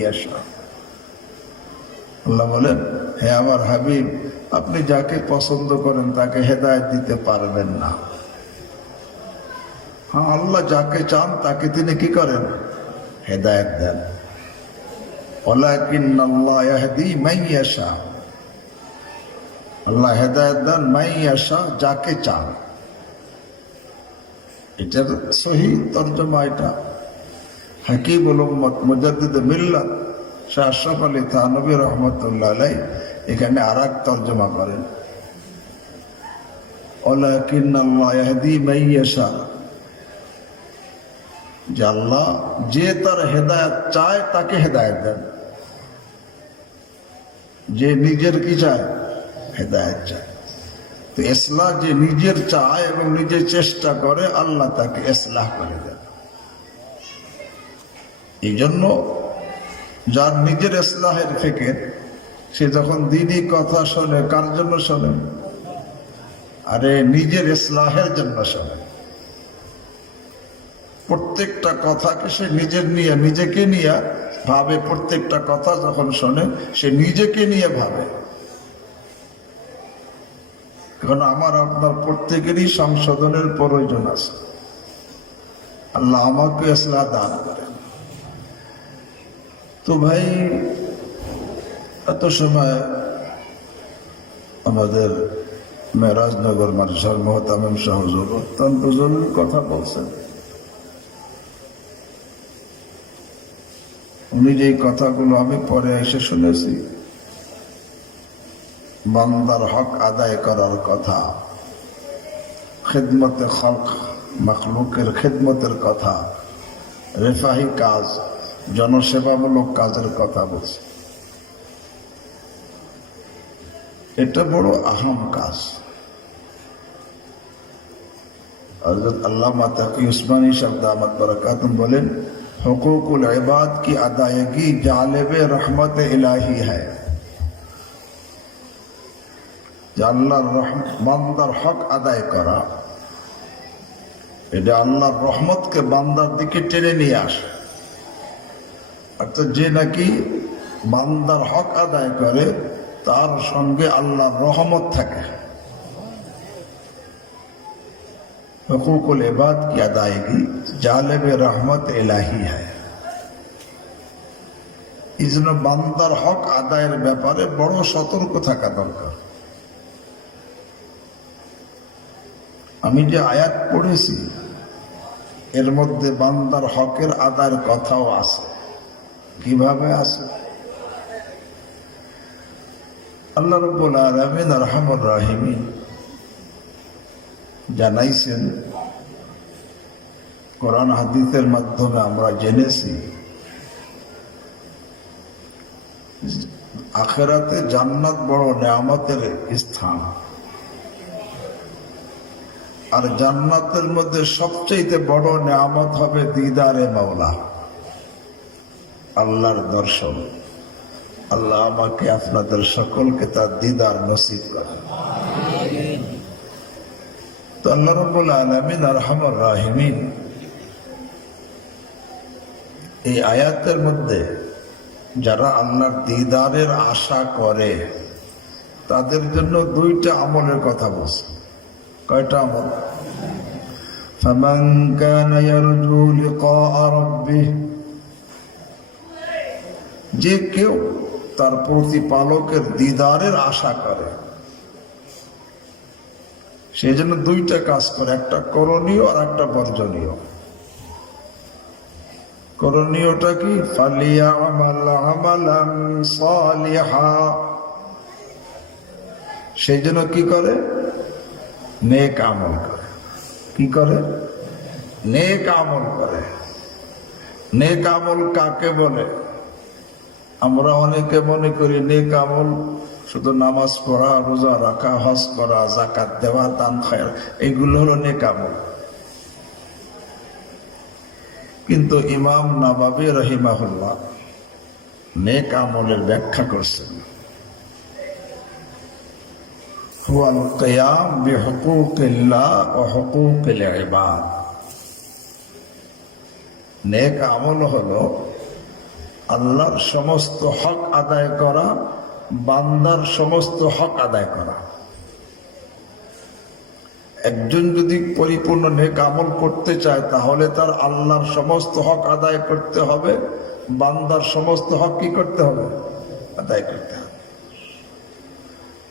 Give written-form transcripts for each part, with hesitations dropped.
ইয়াশা। আল্লাহ বলেন, হে আমার হাবিব, আপনি যাকে পছন্দ করেন তাকে হেদায়েত দিতে পারবেন না। হ্যাঁ, আল্লাহ যাকে চান তাকে তিনি কি করেন? হেদায়েত দেন। ওয়ালাকিন্নাল্লাহ ইয়াহদি মান ইয়াশা। আল্লাহ হেদায়েত দেন মান ইয়াশা, যাকে চান। এটার সহিহ তরজমা এটা। হাকিমুল উম্মত মুজাদ্দিদ মিল্লাত শাহ আশরাফ আলী থানভী রহমাতুল্লাহ আলাইহি এখানে আরেক তরজমা করেন, ওয়ালাকিন্নাল্লাহ ইয়াহদি মান ইয়াশা, যে আল্লাহ যে তার হেদায়েত চায় তাকে হেদায়েত দেন। যে নিজের কি চায়? হেদায়েত চায়। তো ইসলাহ যে নিজের চায় এবং নিজে চেষ্টা করে, আল্লাহ তাকে ইসলাহ করে দেন। এই জন্য যার নিজের ইসলাহের ফিকির, সে যখন দ্বীনি কথা শোনে, কার জন্য শোনে? আরে নিজের ইসলাহের জন্য শোনে। প্রত্যেকটা কথাকে সে নিজের নিয়ে, নিজেকে নিয়ে ভাবে। প্রত্যেকটা কথা যখন শোনে সে নিজেকে নিয়ে ভাবে। এখন আমার আপনার প্রত্যেকেরই সংশোধনের প্রয়োজন আছে। আল্লাহ আমাকে ইসলাহ দান করেন। তো ভাই, এত সময় আমাদের মেরাজনগর মাদ্রাসার মোহতামিম শাহ হুজুর অত্যন্ত জরুরি কথা বলছেন। উনি যে কথাগুলো আমি পরে এসে শুনেছি, বান্দার হক আদায় করার কথা, খিদমতে খলক, মাখলুকের খিদমতের কথা, রেফাহি কাজ, জনসেবামূলক কাজের কথা বলছে। এটা বড় আহম কাজ। হযরত আল্লামা তাকি উসমানী সাহেব দামাত বরকাতুহুম বলেন, হুকুকুল ইবাদ की अदायगी जालिब रहमत इलाही है। আল্লাহর বান্দার হক আদায় করা, এটা আল্লাহর রহমতকে বান্দার দিকে টেনে নিয়ে আসে। অর্থাৎ যে নাকি বান্দার হক আদায় করে তার সঙ্গে আল্লাহর রহমত থাকে। হুকুকুল ইবাদ की अदायगी जालिब रहमत इलाही है। এই জন্য বান্দার হক আদায়ের ব্যাপারে বড় সতর্ক থাকা দরকার। আমি যে আয়াত পড়েছি এর মধ্যে বান্দার হকের আদায়ের কথাও আছে। কিভাবে আছে? আল্লাহ রাব্বুল আলামিন আরহামুর রাহিমিন জানাইছেন, কোরআন হাদিসের মাধ্যমে আমরা জেনেছি, আখিরাতে জান্নাত বড় নেয়ামতের স্থান। আর জান্নাতের মধ্যে সবচেয়ে বড় নেয়ামত হবে দিদারে মাওলা, আল্লাহর দর্শন। আল্লাহ আমাকে আপনাদের সকলকে তার দিদার নসিব করেন। তো আল্লাহ রাব্বুল আলামিন আরহামুর রাহিমিন এই আয়াতের মধ্যে যারা আল্লাহর দিদারের আশা করে তাদের জন্য দুইটা আমলের কথা বলছে। কয়টা আমল? ফামান কানা ইয়ারজু লিকা রাব্বিহ, যে কেউ তার প্রতিপালকের দিদারের আশা করে সেই জন্য দুইটা কাজ করে, একটা করণীয় আর একটা বর্জনীয়। করণীয়টা কি? ফালিয়ামাল আমালান সালিহা, সেই জন্য কি করে? নেক আমল করে। কি করে? নেক আমল করে। নেক আমল কাকে বলে? আমরা অনেকে মনে করি নেক আমল শুধু নামাজ পড়া, রোজা রাখা, হজ করা, যাকাত দেওয়া, দান খায়র, এগুলো হলো নেক আমল। কিন্তু ইমাম নাওয়াবী রাহিমাহুল্লাহ নেক আমলের ব্যাখ্যা করছেন, হুয়াল কিয়াম বিহুকুকিল্লাহ ওয়া হুকুকিল ইবাদ। নেক আমল হলো আল্লাহর সমস্ত হক আদায় করা, বান্দার সমস্ত হক আদায় করা। একজন যদি পরিপূর্ণ নেক আমল করতে চায় তাহলে তার আল্লাহর সমস্ত হক আদায় করতে হবে, বান্দার সমস্ত হক কি করতে হবে? আদায় করতে হবে।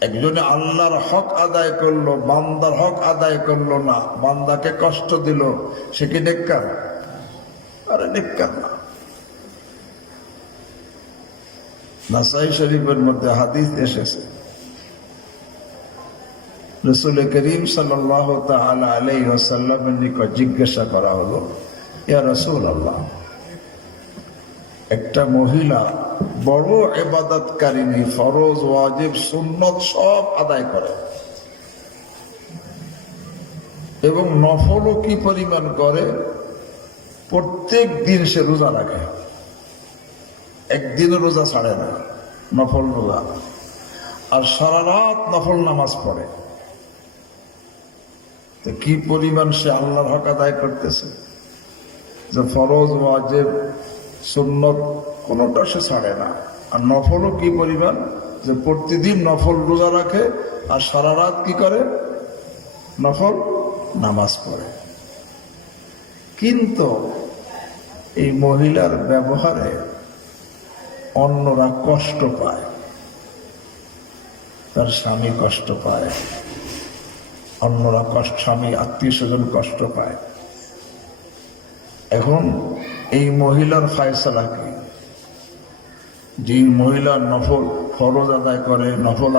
একজনে আল্লাহর হক আদায় করলো, বান্দার হক আদায় করলো না, বান্দাকে কষ্ট দিল, সে কি নেককার? আরে নেককার না। নাসাই শরীফের মধ্যে হাদিস এসেছে, রাসূল করিম সাল্লাল্লাহু তাআলা আলাইহি ওয়াসাল্লামের নিকট জিজ্ঞাসা করা হলো, ইয়া রাসূলুল্লাহ, একটা মহিলা বড় ইবাদতকারিনী, ফরজ ওয়াজিব সুন্নত সব আদায় করে এবং নফলও কি পরিমাণ করে, প্রত্যেক দিন সে রোজা রাখে, একদিনও রোজা ছাড়ে না, নফল রোজা, আর সারা রাত নফল নামাজ পড়ে। তো কি পরিমাণ সে আল্লাহর হক আদায় করতেছে, যে ফরজ ওয়াজিব সুন্নত কোনোটা সে ছাড়ে না, আর নফলও কি পরিমাণ, যে প্রতিদিন নফল রোজা রাখে আর সারা রাত কি করে, নফল নামাজ পড়ে। কিন্তু এই মহিলার ব্যবহারে অন্যরা কষ্ট পায়, তার স্বামী কষ্ট পায়, অন্যরা স্বামী আত্মীয় স্বজন কষ্ট পায়। এখন এই মহিলার ফায়সালা কি? যে মহিলা নফল ফরজ আদায় করে, নফল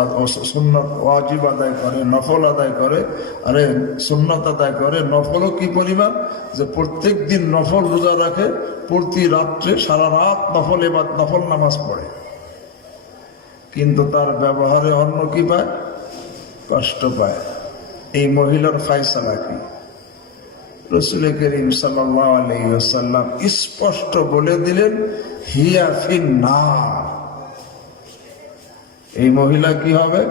সুন্নত ওয়াজিব আদায় করে, নফল আদায় করে, আরে সুন্নত আদায় করে, নফলও কি পরিমাণ, যে প্রত্যেক দিন নফল রোজা রাখে, প্রতি রাত্রে সারা রাত নফল নামাজ পড়ে, কিন্তু তার ব্যবহারে অন্য কি পায়? কষ্ট পায়। এই মহিলার ফায়সালা কি? রাসূল করিম সাল্লাল্লাহু আলাইহি ওয়াসাল্লাম স্পষ্ট বলে দিলেন, হিয়া ফিন্নার। এই মহিলা কি হবে?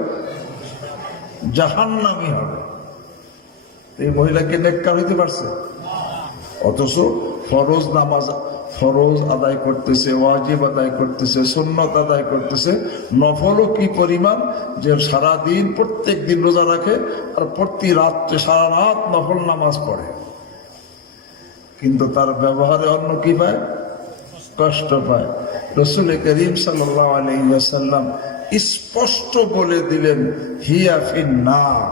জাহান্নামী হবে। এই মহিলা কি নেককার হইতে পারছে? অথচ ফরজ নামাজ, ফরজ আদায় করতেছে, ওয়াজিব আদায় করতেছে, সুন্নত আদায় করতেছে, নফলও কি পরিমাণ, যে সারাদিন প্রত্যেক দিন রোজা রাখে আর প্রতি রাত্রে সারা রাত নফল নামাজ পড়ে, কিন্তু তার ব্যবহারে অন্য কি পায়? কষ্ট পায়। রাসূল করিম সাল্লাল্লাহু আলাইহি ওয়াসাল্লাম স্পষ্ট বলে দিলেন, হিয়া ফিন্নার।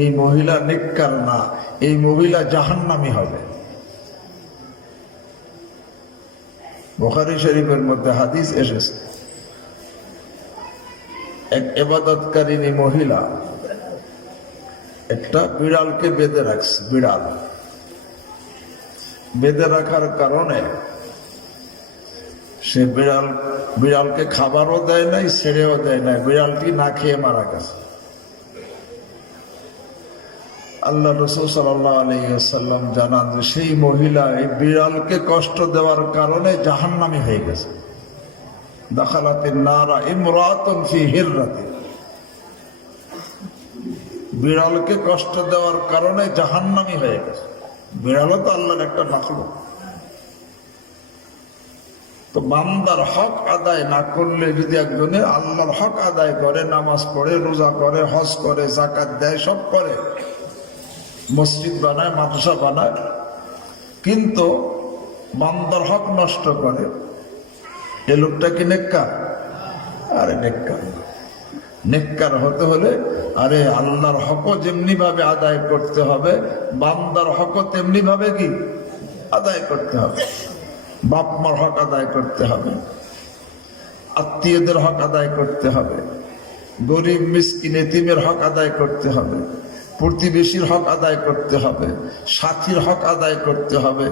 এই মহিলা নেককার না, এই মহিলা জাহান্নামী হবে। বুখারী শরীফের মধ্যে হাদিস এসেছে, এক ইবাদতকারিনী মহিলা একটা বিড়ালকে বেঁধে রাখছে। বিড়াল বেঁধে রাখার কারণে সে বিড়ালকে খাবারও দেয় নাই, ছেড়েও দেয় নাই, বিড়ালটি না খেয়ে মারা গেছে। আল্লাহ রাসূল সাল্লাল্লাহু আলাইহি ওয়াসাল্লাম জানান যে সেই মহিলা এই বিড়ালকে কষ্ট দেওয়ার কারণে জাহান্নামী হয়ে গেছে। দাখালাতিন নারা ইমরাতুন ফি হিররাতি। বিড়ালকে কষ্ট দেওয়ার কারণে জাহান্নামী হয়ে গেছে। বিড়ালও তো আল্লাহর একটা মাখলুক। তো বান্দার হক আদায় না করলে, যদি একজনে আল্লাহর হক আদায় করে, নামাজ পড়ে, রোজা করে, হজ করে, যাকাত দেয়, সব করে, মসজিদ বানায়, মাদ্রাসা বানায়, কিন্তু বান্দার হক নষ্ট করে, এ লোকটা কি নেককার? আরে নেককার। নেককার হতে হলে আরে আল্লাহর হকও যেমনি ভাবে আদায় করতে হবে, বান্দার হকও তেমনি ভাবে কি আদায় করতে হবে। বাপ মার হক আদায় করতে হবে, আত্মীয়দের হক আদায় করতে হবে, গরিব মিসকিন এতিমের হক আদায় করতে হবে, প্রতিবেশীর হক আদায় করতে হবে, সাথীর হক আদায় করতে হবে।